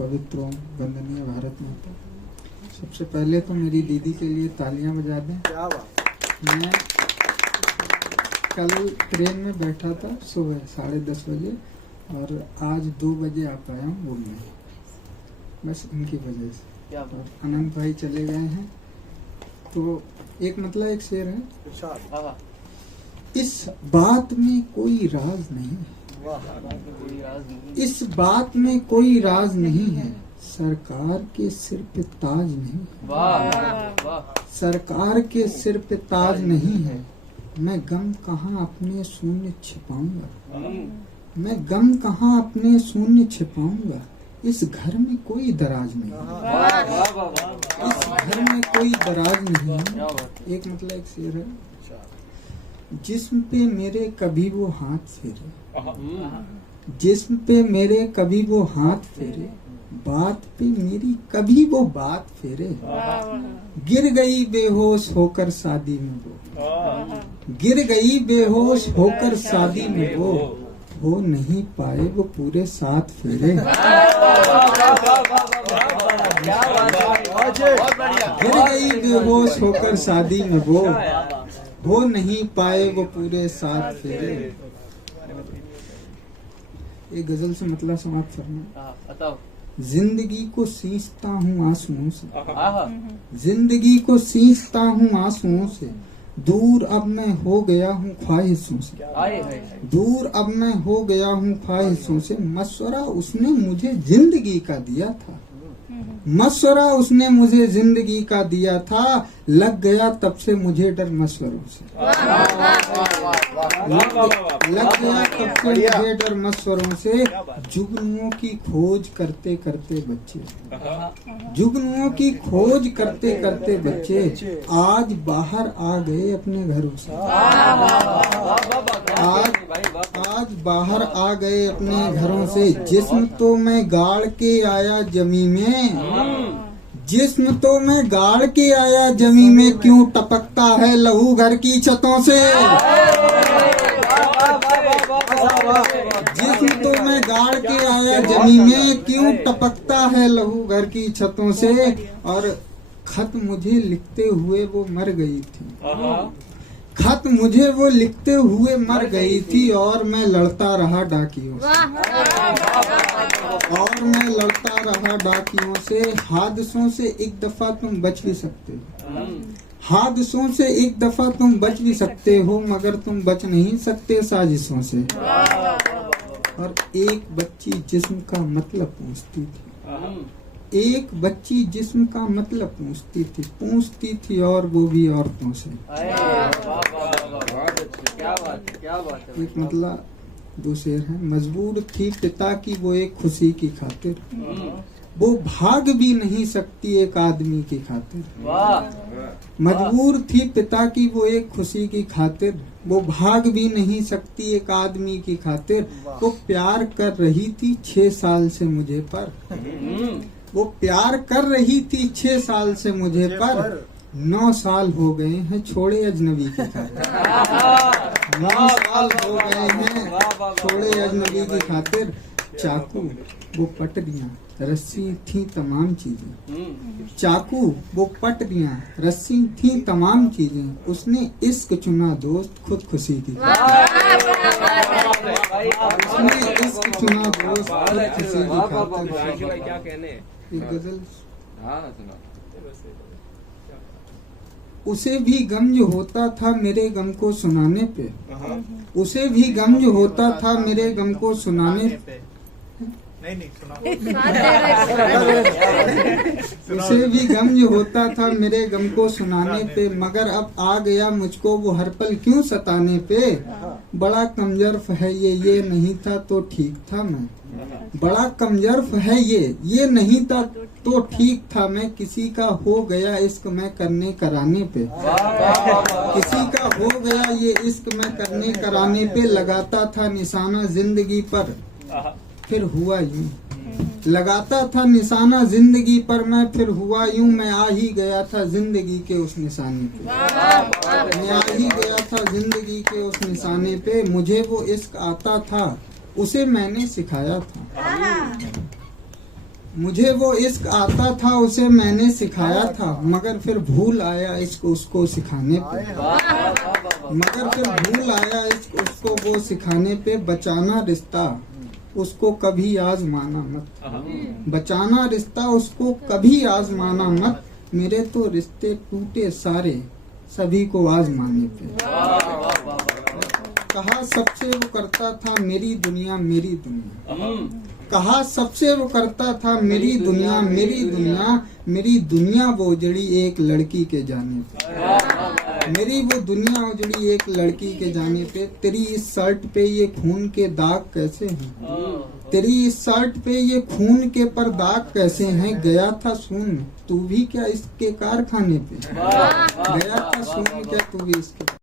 पवित्र ओम वंदनीय भारत माता। सबसे पहले तो मेरी दीदी के लिए तालियां बजा दें। मैं कल ट्रेन में बैठा था सुबह 10:30 बजे और आज 2 बजे आ पाया हूँ बोलने, बस इनकी वजह से। और अनंत भाई चले गए हैं तो एक शेर है, इस बात में कोई राज नहीं है, इस बात में कोई राज नहीं है, सरकार के सिर पे ताज नहीं, सरकार के सिर पे ताज नहीं है। मैं गम कहाँ अपने शून्य छिपाऊंगा, मैं गम कहाँ अपने शून्य छिपाऊंगा। इस घर में कोई दराज नहीं, इस घर में कोई दराज नहीं है। एक शेर है, जिस्म पे मेरे कभी वो हाथ फेरे, जिस्म पे मेरे कभी वो हाथ फेरे, बात पे मेरी कभी वो बात फेरे। गिर गई बेहोश होकर शादी में वो, गिर गई बेहोश होकर शादी में वो नहीं पाए वो पूरे 7 फेरे। गिर गई बेहोश होकर शादी में वो नहीं पाए वो पूरे 7 फेरे। एक गजल से समाप्त करना। जिंदगी को सींचता हूँ आंसुओं से, जिंदगी को सींचता हूँ आंसुओं से, दूर अब मैं हो गया हूँ ख्वाहिशों से, दूर अब मैं हो गया हूँ ख्वाहिशों से। मशवरा उसने मुझे जिंदगी का दिया था, मशवरा उसने मुझे जिंदगी का दिया था, लग गया तब से मुझे डर मशवरों से, लग गया तब से मुझे डर मशवरों से। जुगनुओं की खोज करते करते बच्चे, जुगनुओं की खोज करते करते बच्चे आज बाहर आ गए अपने घरों से, आज बाहर आ गए अपने घरों से। जिस्म तो मैं गाड़ के आया जमी में, जिस्म तो मैं गाड़ के आया जमी में, क्यों टपकता है लहू घर की छतों से। जिस्म तो मैं गाड़ के आया जमी में, क्यों टपकता है लहू घर की छतों से। और खत मुझे लिखते हुए वो मर गई थी, खत मुझे वो लिखते हुए मर गई थी, और मैं लड़ता रहा डाकियों से, और मैं लड़ता रहा डाकियों से। हादसों से एक दफा तुम बच भी सकते हो, हादसों से एक दफा तुम बच भी सकते हो, मगर तुम बच नहीं सकते साजिशों से। और एक बच्ची जिस्म का मतलब पूछती थी, एक बच्ची जिस्म का मतलब पूछती थी और वो भी औरतों से। एक दो शेर है। मजबूर थी पिता की वो एक खुशी की खातिर, वो भाग भी नहीं सकती एक आदमी की खातिर। मजबूर थी पिता की वो एक खुशी की खातिर, वो भाग भी नहीं सकती एक आदमी की खातिर। वो प्यार कर रही थी 6 साल से मुझे पर, वो प्यार कर रही थी 6 साल से मुझे पर, 9 साल हो गए हैं छोड़े अजनबी की खातिर, 9 साल हो गए हैं छोड़े अजनबी की खातिर। चाकू वो पटरियां रस्सी थी तमाम चीजें, चाकू वो पटरियां रस्सी थी तमाम चीजें, उसने इश्क चुना दोस्त खुद खुशी की, उसने इश्क चुना दोस्त खुद खुशी की खातिर। एक गजल। उसे भी गम जो होता था मेरे गम को सुनाने पे, उसे भी गम जो होता था मेरे गम को सुनाने उसे भी गम जो होता था मेरे गम को सुनाने पे, मगर अब आ गया मुझको वो हर पल क्यों सताने पे। बड़ा कमजोर है ये नहीं था तो ठीक था मैं, बड़ा कमजोर है ये नहीं था तो ठीक था मैं। किसी का हो गया इश्क मैं करने कराने पे, किसी का हो गया ये इश्क मैं करने कराने पे। लगाता था निशाना जिंदगी पर फिर हुआ यूं, लगाता था निशाना जिंदगी पर मैं फिर हुआ यूं। मैं आ ही गया था जिंदगी के उस निशाने पे, मैं आ ही गया था जिंदगी के उस निशाने पे। मुझे वो इश्क आता था उसे मैंने सिखाया था, मुझे वो इश्क आता था, उसे मैंने सिखाया था, मगर फिर भूल आया इश्क उसको सिखाने पे। मगर फिर भूल आया इश्क उसको वो सिखाने पे। बचाना रिश्ता उसको कभी आजमाना मत, बचाना रिश्ता उसको कभी आजमाना मत। मेरे तो रिश्ते टूटे सारे सभी को आजमाने पे। कहा सबसे वो करता था मेरी दुनिया मेरी दुनिया, कहा सबसे वो करता था मेरी दुनिया मेरी दुनिया। मेरी दुनिया वो उजड़ी एक लड़की के जाने पे। मेरी वो दुनिया उजड़ी एक लड़की के जाने पे। तेरी इस शर्ट पे ये खून के दाग कैसे हैं, तेरी इस शर्ट पे ये खून के पर दाग कैसे हैं। गया था सुन तू भी क्या इसके कारखाने पे, गया था सुन क्या तू भी इसके